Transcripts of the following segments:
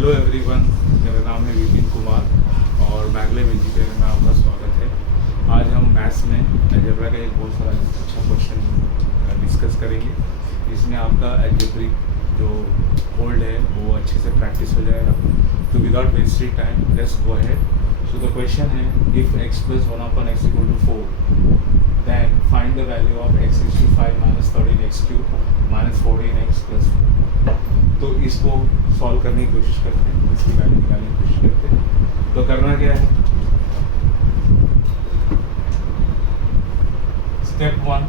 Hello everyone, मेरा नाम है विपिन कुमार और मैगले वेजिटेरियन में आपका स्वागत है। आज हम मैथ्स में अलजेब्रा का एक बहुत सारा अच्छा क्वेश्चन डिस्कस करेंगे। इसमें आपका अलजेब्रिक जो होल्ड है वो अच्छे से प्रैक्टिस हो जाएगा। तो without wasting time let's go ahead. So the question है, if x + 1/x = 4 then find the value of x⁵ minus 13x³ minus 14x plus 4। तो इसको सॉल्व करने की कोशिश करते हैं, इसकी वैल्यू निकालने की कोशिश करते हैं। तो करना क्या है, step 1,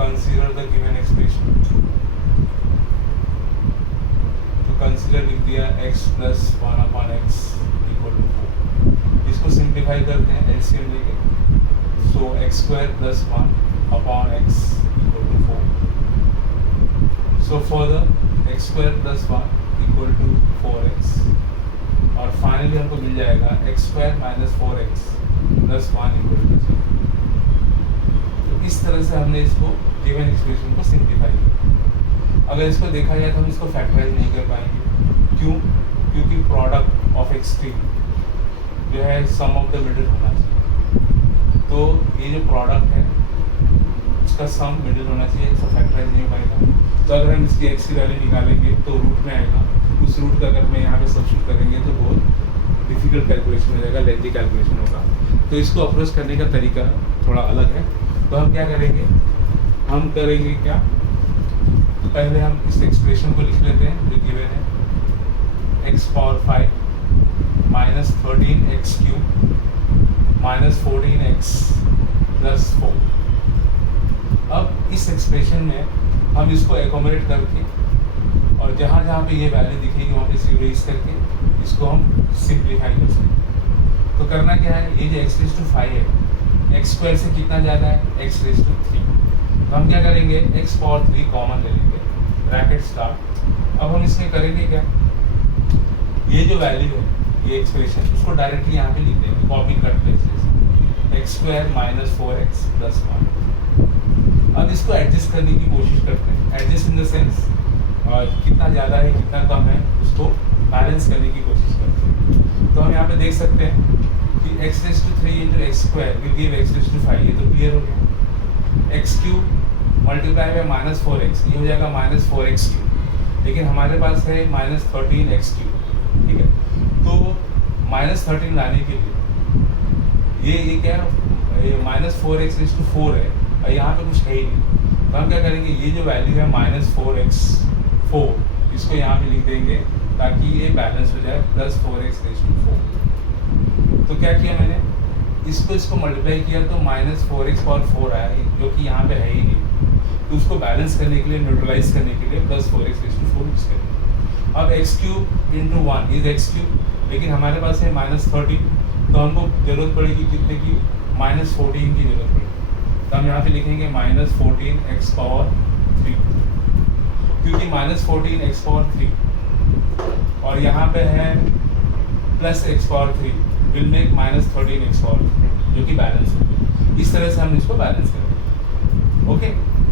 consider the given expression. तो कंसीडर लिख दिया x + 1/x = 4। इसको सिंप्लीफाई करते हैं एलसीएम लेके। सो x² + 1/x = 4। So further x² + 1 = 4x और फाइनली हमको मिल जाएगा x² - 4x + 1 = 0। तो इस तरह से हमने इसको गिवन एक्सप्रेशन को सिंप्लीफाई किया। अगर इसको देखा जाए तो हम इसको फैक्टराइज नहीं कर पाएंगे। क्यों? क्योंकि प्रोडक्ट ऑफ एक्सट्रीम जो है सम ऑफ द मिडिल होना चाहिए। तो ये जो प्रोडक्ट है उसका सम मिडिल होना चाहिए, इसको फैक्टराइज नहीं हो पाएगा। तो अगर हम इसकी x की वैल्यू निकालेंगे तो रूट में आएगा। उस रूट का अगर मैं यहाँ पे सब्स्टिट्यूट करेंगे तो बहुत डिफिकल्ट कैलकुलेशन हो जाएगा, लेंथी कैलकुलेशन होगा। तो इसको अप्रोच करने का तरीका थोड़ा अलग है। तो हम क्या करेंगे, हम करेंगे क्या, पहले हम इस एक्सप्रेशन को लिख लेते हैं जो गिवन है, x⁵ minus 13x³ minus 14x plus 4। अब इस एक्सप्रेशन में हम इसको एकोमोडेट करके और जहाँ जहाँ पे ये वैल्यू दिखेगी वहाँ पे जीरो करके इसको हम सिंप्लीफाई कर सकते हैं। तो करना क्या है, ये जो x⁵ है, x² से कितना ज़्यादा है, x⁵। तो हम क्या करेंगे, x⁴ कॉमन ले लेंगे, ब्रैकेट स्टार्ट। अब हम इसमें करेंगे क्या, ये जो वैल्यू है, ये एक्सप्रेशन, उसको डायरेक्टली यहाँ पे लिख देंगे, copy cut places, x² - 4x + 1। अब इसको एडजस्ट करने की कोशिश करते हैं, एडजस्ट इन द सेंस कितना ज़्यादा है कितना कम है उसको बैलेंस करने की कोशिश करते हैं। तो हम यहाँ पे देख सकते हैं कि x⁵ × x² will give x⁵। ये तो क्लियर हो गया। x³ मल्टीप्लाई बाय -4x, ये हो जाएगा -4x³। लेकिन हमारे पास है -13x³, ठीक है। तो -13 लाने के लिए ये क्या है, -4x⁴ है और यहाँ पे कुछ है ही नहीं। तो हम क्या करेंगे, ये जो वैल्यू है -4x⁴, इसको यहाँ पे लिख देंगे ताकि ये बैलेंस हो जाए, +4x⁴। तो क्या किया मैंने, इसको मल्टीप्लाई किया तो -4x⁴ आया, जो कि यहाँ पे है ही नहीं। तो उसको बैलेंस करने के लिए, न्यूट्रलाइज करने के लिए +4x⁴ यूज करेंगे। अब x³ × 1 इज x³, लेकिन हमारे पास है -13, तो हमको जरूरत पड़ेगी कितने की, -14 की जरूरत पड़ेगी। तो हम यहाँ पे लिखेंगे -14x⁴, क्योंकि -14x⁴ और यहाँ पे है +x⁴ विल मेक -13x⁴, जो कि बैलेंस है। इस तरह से हम इसको बैलेंस करेंगे। ओके,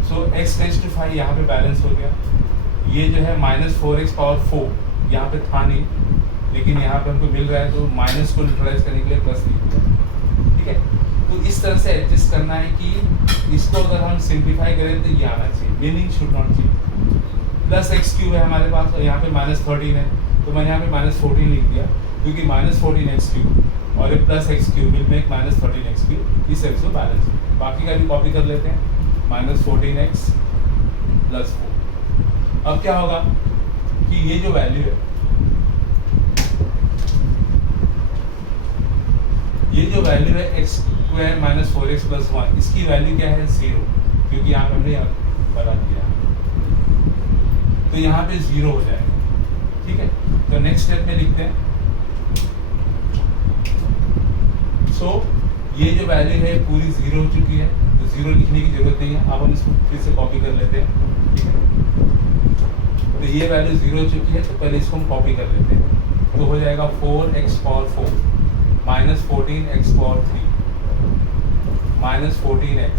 सो x⁵ यहाँ पे बैलेंस हो गया। ये जो है -4x⁴ यहाँ पे था नहीं, लेकिन यहाँ पे हमको मिल रहा है, तो माइनस को न्यूट्रलाइज करने के लिए प्लस लिख दिया, ठीक है। तो इस तरह से एडजस्ट करना है कि इसको अगर हम सिंप्लीफाई करें तो ये आना चाहिए, meaning should not change. +x³ है हमारे पास और यहाँ पे -13 है, तो मैंने यहाँ पे -14 लिख दिया, क्योंकि -14x³ और +x³ विल मेक -13x³। इस तरह से बैलेंस है। बाकी का भी कॉपी कर लेते हैं, -14x + 4। अब क्या होगा कि ये जो वैल्यू है, ये जो वैल्यू है x² - 4x + 1, इसकी वैल्यू क्या है, 0, क्योंकि यहाँ पे हमने बता दिया, तो यहाँ पे 0 हो जाएगा, ठीक है। तो नेक्स्ट स्टेप में लिखते हैं। सो ये जो वैल्यू है पूरी 0 हो चुकी है, तो 0 लिखने की जरूरत नहीं है। अब हम इसको फिर से कॉपी कर लेते हैं, ठीक है। तो ये वैल्यू 0 हो चुकी है, तो पहले इसको हम कॉपी कर लेते हैं। तो हो जाएगा 4x⁴ -14x⁴ -14x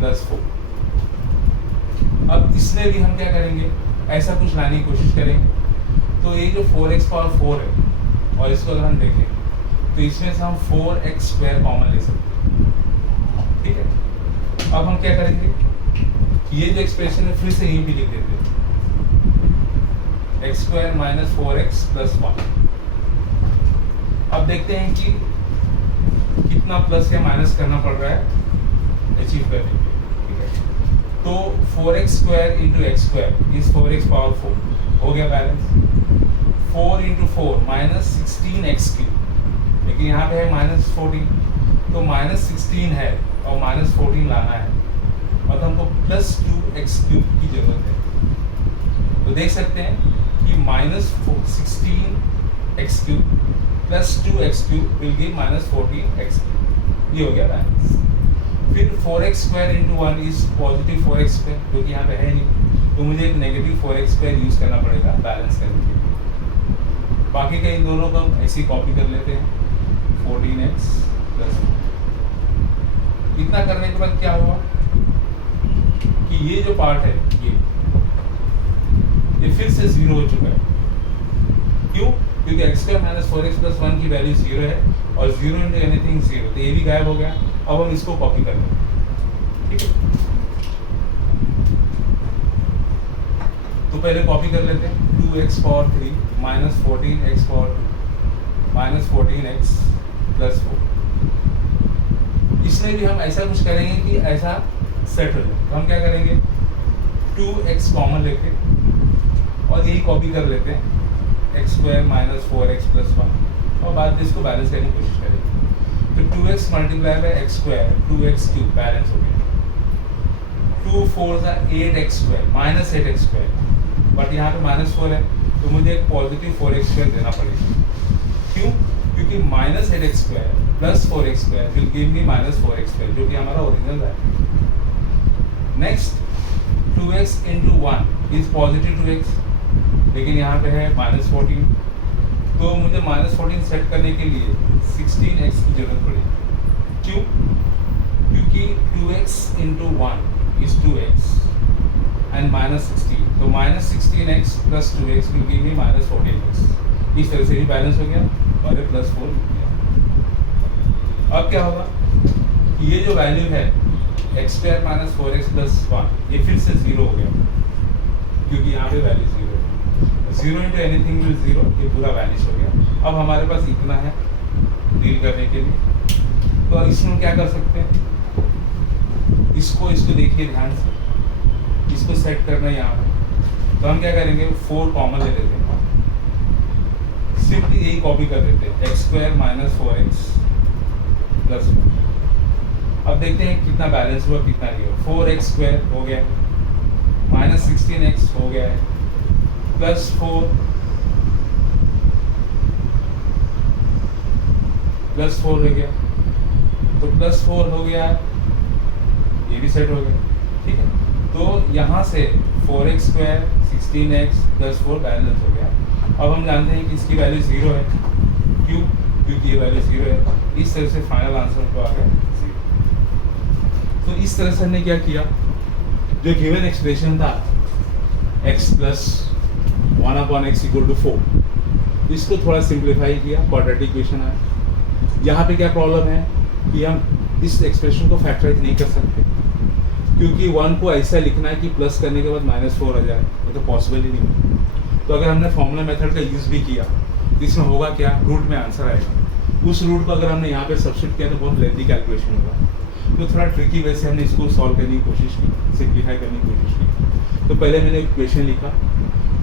+ 4। अब इसमें भी हम क्या करेंगे, ऐसा कुछ लाने की कोशिश करेंगे। तो ये जो 4x पावर 4 है और इसको अगर हम देखें तो इसमें से हम 4x स्क्वायर कॉमन ले सकते हैं, ठीक है। अब हम क्या करेंगे, ये जो एक्सप्रेशन है फिर से यहीं भी लिख देते हैं, x square minus 4x plus 1। अब देखते हैं कि कितना प्लस या माइनस करना पड़ रहा है अचीव करने के लिए, ठीक है। तो 4x square into x square is 4x power 4 हो गया balance. 4 into 4 minus 16x cube, लेकिन यहाँ पे है माइनस 14, तो माइनस 16 है और माइनस 14 लाना है और हमको प्लस 2x क्यूब की जरूरत है। तो देख सकते हैं कि minus 16x cube plus 2x cube will give minus 14x cube, ये हो गया बैलेंस। फिर 4x square into 1 is positive 4x square, जो कि यहाँ पे है नहीं, तो मुझे एक नेगेटिव 4x स्क्वायर यूज करना पड़ेगा बैलेंस करने के लिए। बाकी के इन दोनों को ऐसे ही कॉपी कर लेते हैं, 14x प्लस 4। इतना करने के बाद क्या हुआ कि ये जो पार्ट है ये फिर से 0 हो चुका है। क्यों? क्योंकि x square minus 4x plus 1 की वैल्यू 0 है और 0 इंटू एनीथिंग 0, तो ये भी गायब हो गया। अब हम इसको कॉपी कर लेंगे, ठीक है। तो पहले कॉपी कर लेते हैं, 2x power 3 minus 14x power 2 minus 14x plus 4। इसमें भी हम ऐसा कुछ करेंगे कि ऐसा सेट हो जाए। तो हम क्या करेंगे, 2x कॉमन लेके और यही कॉपी कर लेते हैं, x square minus 4x plus 1, और बाद में इसको बैलेंस करने की कोशिश करेंगे। तो 2x multiply by x square 2x cube balance हो गया। 2 4 सा 8x square minus 8x square, but यहाँ पे माइनस 4 है तो मुझे एक पॉजिटिव 4x स्क्वायर देना पड़ेगा। क्यों? क्योंकि minus 8x square plus 4x square will give me minus 4x square, जो कि हमारा ओरिजिनल है। Next 2x into 1 is positive 2x, लेकिन यहाँ पे है माइनस 14, तो मुझे माइनस 14 सेट करने के लिए 16x की जरूरत पड़ेगी। क्यों? क्योंकि 2x into 1 is 2x and minus 16, तो minus 16x plus 2x will give me minus 14x। इस तरह से भी बैलेंस हो गया और ये प्लस 4 लिख दिया। अब क्या होगा कि ये जो वैल्यू है x square minus 4x plus 1, ये फिर से 0 हो गया, क्योंकि यहाँ पे वैल्यू 0 है। 0 इंटू एनीथिंग विल 0, ये पूरा वैनिश हो गया। अब हमारे पास इतना है डील करने के लिए, तो इसमें क्या कर सकते हैं, इसको देखिए ध्यान से, इसको सेट करना है यहाँ पे। तो हम क्या करेंगे, 4 कॉमन ले लेते हैं, सिंपली यही कॉपी कर देते हैं, x square minus 4x plus 1। अब देखते हैं कितना बैलेंस हुआ कितना नहीं हुआ। 4x स्क्वायर हो गया, माइनस 16x हो गया है, प्लस 4 हो गया, तो प्लस 4 हो गया, ये भी सेट हो गया, ठीक है। तो यहाँ से 4x square 16x plus 4 balance हो गया। अब हम जानते हैं कि इसकी वैल्यू 0 है। क्यों? क्योंकि ये वैल्यू 0 है। इस तरह से फाइनल आंसर को आ गया 0। तो इस तरह से हमने क्या किया, जो गिवन एक्सप्रेशन था x plus 1/x equal to 4, इसको थोड़ा सिंप्लीफाई किया, क्वाड्रेटिक इक्वेशन आया। यहाँ पे क्या प्रॉब्लम है कि हम इस एक्सप्रेशन को फैक्टराइज नहीं कर सकते, क्योंकि 1 को ऐसा लिखना है कि प्लस करने के बाद -4 आ जाए, वो तो पॉसिबल ही नहीं। तो अगर हमने फॉर्मूला मेथड का यूज़ भी किया तो इसमें होगा क्या, रूट में आंसर आएगा। उस रूट को अगर हमने यहाँ पे सब्स्टिट्यूट किया तो बहुत लेंथी कैलकुलेशन होगा। तो थोड़ा ट्रिकी वे से हमने इसको सॉल्व करने की कोशिश की, सिंप्लीफाई करने की कोशिश की। तो पहले मैंने इक्वेशन लिखा,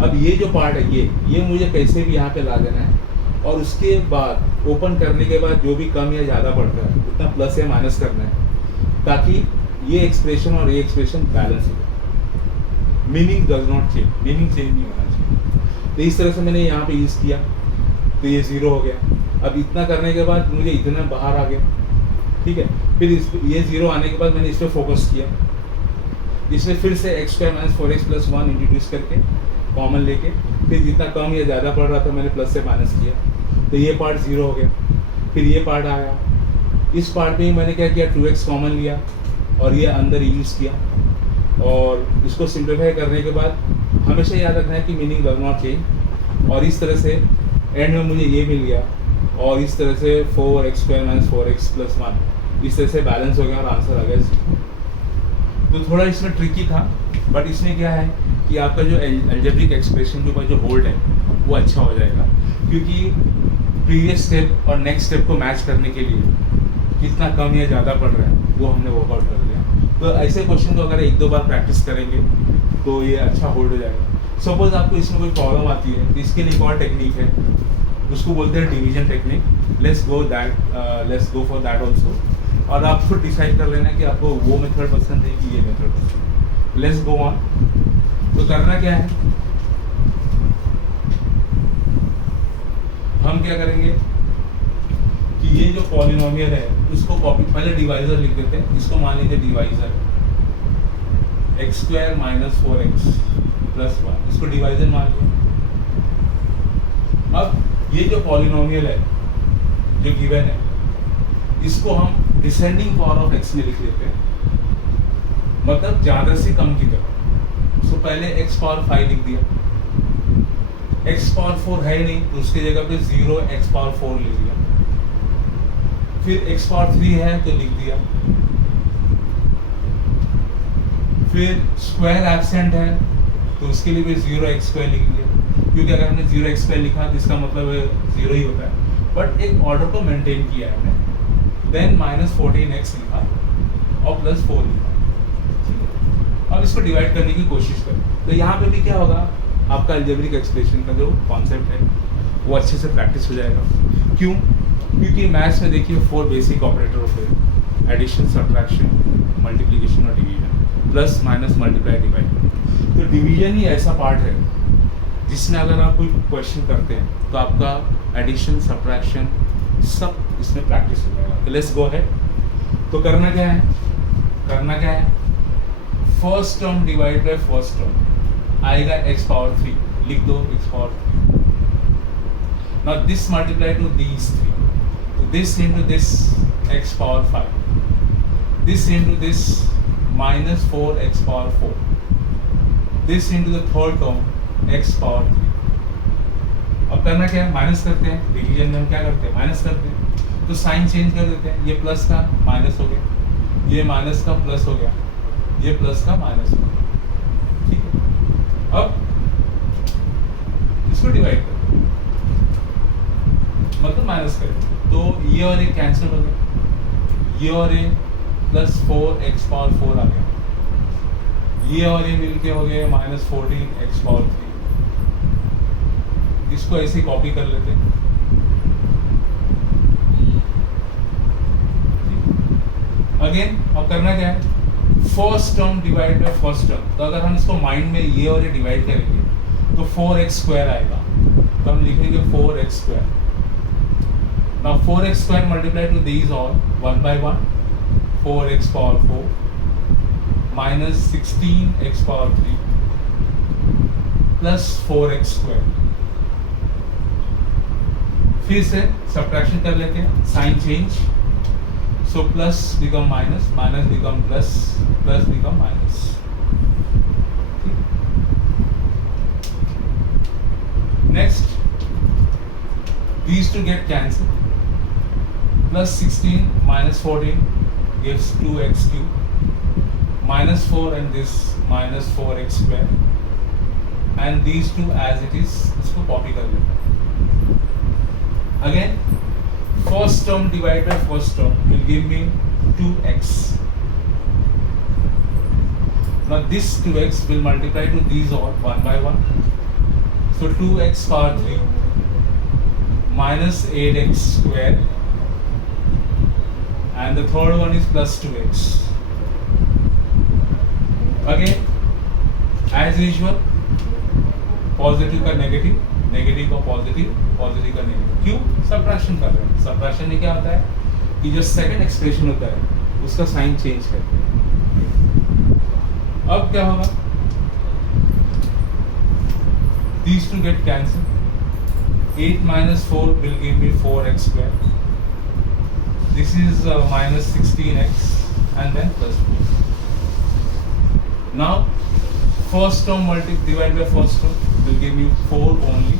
अब ये जो पार्ट है ये मुझे कैसे भी यहाँ पे ला देना है, और उसके बाद ओपन करने के बाद जो भी कम या ज़्यादा पड़ता है उतना प्लस या माइनस करना है, ताकि ये एक्सप्रेशन और ये एक्सप्रेशन बैलेंस हो जाए। Meaning does not change, meaning change नहीं होना चाहिए। तो इस तरह से मैंने यहाँ पे यूज़ किया, तो ये 0 हो गया। अब इतना करने के बाद मुझे इतना बाहर आ गया, ठीक है। फिर ये 0 आने के बाद मैंने इस पर फोकस किया, इसमें फिर से x square minus 4x plus 1 introduce करके कॉमन लेके, फिर जितना कम या ज़्यादा पड़ रहा था मैंने प्लस से माइनस किया, तो ये पार्ट 0 हो गया। फिर ये पार्ट आया, इस पार्ट में ही मैंने क्या किया, 2x कॉमन लिया और ये अंदर यूज़ किया, और इसको सिंप्लीफाई करने के बाद हमेशा याद रखना है कि मीनिंग डज नॉट चेंज। और इस तरह से एंड में मुझे ये मिल गया, और इस तरह से 4x² - 4x + 1 इस तरह से बैलेंस हो गया और आंसर आ गया 0। तो थोड़ा इसमें ट्रिकी था, बट इसमें क्या है कि आपका जो एल्जेब्रिक एक्सप्रेशन के ऊपर जो होल्ड है वो अच्छा हो जाएगा, क्योंकि प्रीवियस स्टेप और नेक्स्ट स्टेप को मैच करने के लिए कितना कम या ज़्यादा पड़ रहा है वो हमने वर्कआउट कर लिया। तो ऐसे क्वेश्चन को अगर 1-2 बार प्रैक्टिस करेंगे तो ये अच्छा होल्ड हो जाएगा। सपोज आपको इसमें कोई प्रॉब्लम आती है तो इसके लिए एक और टेक्निक है, उसको बोलते हैं division technique. Let's go for that also, और आप खुद डिसाइड कर लेना कि आपको वो मेथड पसंद है कि ये मेथड पसंद है। Let's go on. तो करना क्या है, हम क्या करेंगे कि ये जो पॉलिनोमियल है उसको कॉपी, पहले डिवाइजर लिख देते हैं, इसको मान लीजिए डिवाइजर x² - 4x + 1, इसको डिवाइजर मान लिया। अब ये जो पॉलिनोमियल है जो गिवन है, इसको हम डिसेंडिंग पावर ऑफ x में लिख लेते हैं, मतलब ज़्यादा से कम की तरफ। तो पहले x⁴ लिख दिया, x⁴ है नहीं तो उसकी जगह पे 0x⁴ लिख दिया, फिर x⁴ है तो लिख दिया, फिर स्क्वायर एब्सेंट है तो उसके लिए भी 0x² लिख दिया, क्योंकि अगर हमने 0x² लिखा तो इसका मतलब 0 ही होता है, बट एक ऑर्डर को मेंटेन किया है हमने। देन -14x लिखा और +4 लिखा, ठीक है। अब इसको डिवाइड करने की कोशिश करें, तो यहाँ पे भी क्या होगा, आपका अलजेब्रिक एक्सप्रेशन का जो कॉन्सेप्ट है वो अच्छे से प्रैक्टिस हो जाएगा। क्यों? क्योंकि मैथ्स में देखिए 4 बेसिक ऑपरेटर होते हैं, एडिशन, सब्ट्रैक्शन, मल्टीप्लिकेशन और division, plus, minus, multiply, divide. तो डिवीजन ही ऐसा पार्ट है जिसमें अगर आप कोई क्वेश्चन करते हैं तो आपका एडिशन, सब्ट्रैक्शन सब इसमें प्रैक्टिस हो जाएगा। तो लेट्स गो अहेड। तो करना क्या है, first term divide by first term आएगा x⁴, लिख दो x⁴। Now this multiply to these 3, so this into this x⁴, this into this -4x⁴, this into the third term x⁴। अब करना क्या है, माइनस करते हैं। डिवीजन में हम क्या करते हैं, माइनस करते हैं, तो साइन चेंज कर देते हैं, ये प्लस का माइनस हो गया, ये माइनस का प्लस हो गया, ये प्लस का माइनस हो गया, ठीक है। अब इसको डिवाइड करें, मतलब माइनस करें, तो ये और ये कैंसिल हो गया, ये और ये +4x⁴ आ गया, ये और ये मिलके हो गए -14x⁴। इसको ऐसे कॉपी कर लेते हैं, अगेन। अब करना क्या है, first term divide by first term. तो अगर हम इसको माइंड में ये और ये डिवाइड करेंगे तो 4x² आएगा, तो हम लिखेंगे 4x²। Now 4x² multiplied to these all 1 by 1, 4x⁴ -16x⁴ plus 4x²। फिर से सब्ट्रैक्शन कर लेते हैं, sign change, so plus become minus, minus become plus, plus become minus. Next, these two get cancelled, +16 - 14 gives 2x³ -4 and this -4x², and these two as it is, इसको copy कर लेते हैं। Again, first term divided by first term will give me 2x. Now this 2x will multiply to these all 1 by 1. So 2x⁴ -8x², and the third one is +2x. Again, as usual, positive का negative, negative का positive, positive का negative. क्यों? Subtraction कर रहे हैं। Subtraction में क्या होता है कि जो सेकंड एक्सप्रेशन होता है उसका साइन चेंज करते हैं। अब क्या होगा, these two get cancelled, 8 - 4 will give me 4x², this is -16x and then +4. Now first term divided by first term will give me 4 only,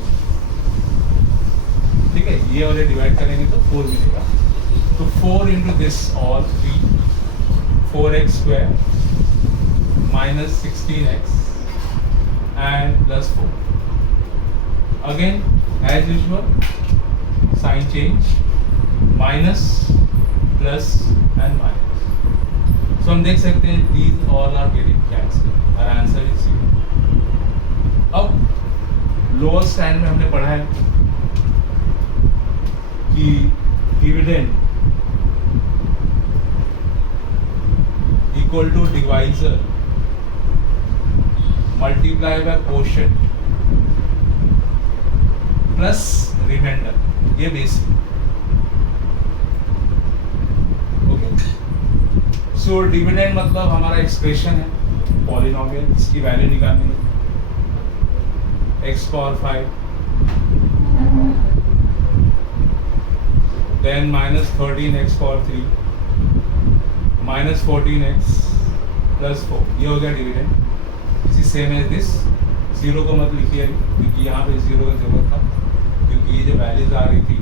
ठीक है, ये वाले डिवाइड करेंगे तो 4 मिलेगा। तो 4 into this all 3, 4x square minus 16x and plus 4। Again as usual sign change, minus plus and minus. So हम देख सकते हैं these all are getting cancel और आंसर इज 0। अब लोअर स्टैंड में हमने पढ़ा है कि dividend equal to divisor multiply by quotient plus remainder, ये बेसिक। ओके, सो डिविडेंड मतलब हमारा एक्सप्रेशन है पॉलिनोमियल, इसकी वैल्यू निकालनी है x power 5 then minus 13x power 3 minus 14x plus 4, ये हो गया डिविडेंड। इसी सेम एज दिस, जीरो को मत लिखिए क्योंकि यहाँ पे जीरो का जरूरत था, क्योंकि ये जो वैल्यूज आ रही थी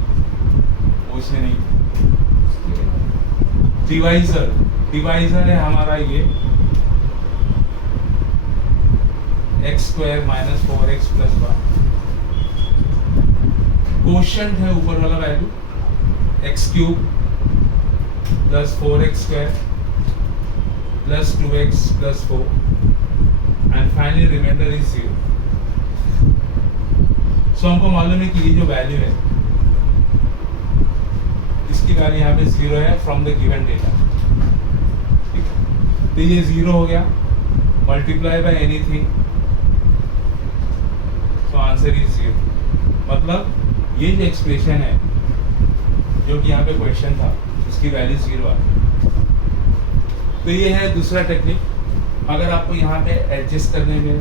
वो इसमें नहीं थी। डिवाइजर, डिवाइजर है हमारा ये x square minus 4x plus 1। कोशेंट है ऊपर वाला value x cube plus 4x square plus 2x plus 4 and finally remainder is 0। So हमको मालूम है कि ये जो वैल्यू है इसकी वैल्यू यहाँ पे 0 है फ्रॉम द गिवन डेटा। ठीक है, तो ये 0 हो गया, multiply by anything, so answer is 0। मतलब ये जो एक्सप्रेशन है जो कि यहाँ पे क्वेश्चन था उसकी वैल्यू 0 आ गई। तो ये है दूसरा टेक्निक। अगर आपको यहाँ पे एडजस्ट करने में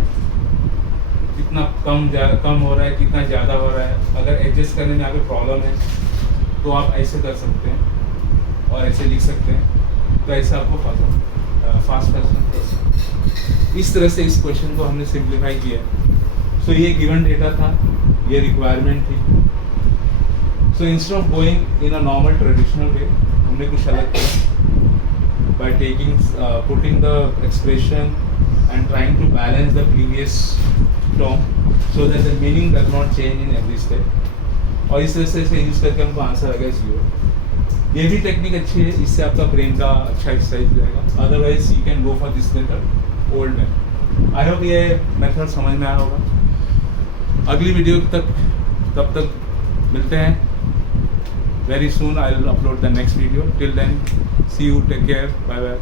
कितना कम हो रहा है, कितना ज़्यादा हो रहा है, अगर एडजस्ट करने में आपको प्रॉब्लम है तो आप ऐसे कर सकते हैं और ऐसे लिख सकते हैं, तो ऐसे आपको फास्ट कर सकते हैं। इस तरह से इस क्वेश्चन को हमने सिंप्लीफाई किया। सो ये गिवन डेटा था, ये रिक्वायरमेंट थी। So instead of going in a normal traditional way, हमने कुछ अलग किया by taking putting the expression and trying to balance the previous term so that the meaning does not change in every step. और इस तरह से इसे use करके हमको आंसर आ गया 0। ये भी टेक्निक अच्छी है, इससे आपका ब्रेन का अच्छा एक्सरसाइज रहेगा। Otherwise you can go for this method, old method. I hope ये मेथड समझ में आया होगा। अगली वीडियो तब तक मिलते हैं। Very soon I will upload the next video. Till then, see you, take care, bye bye.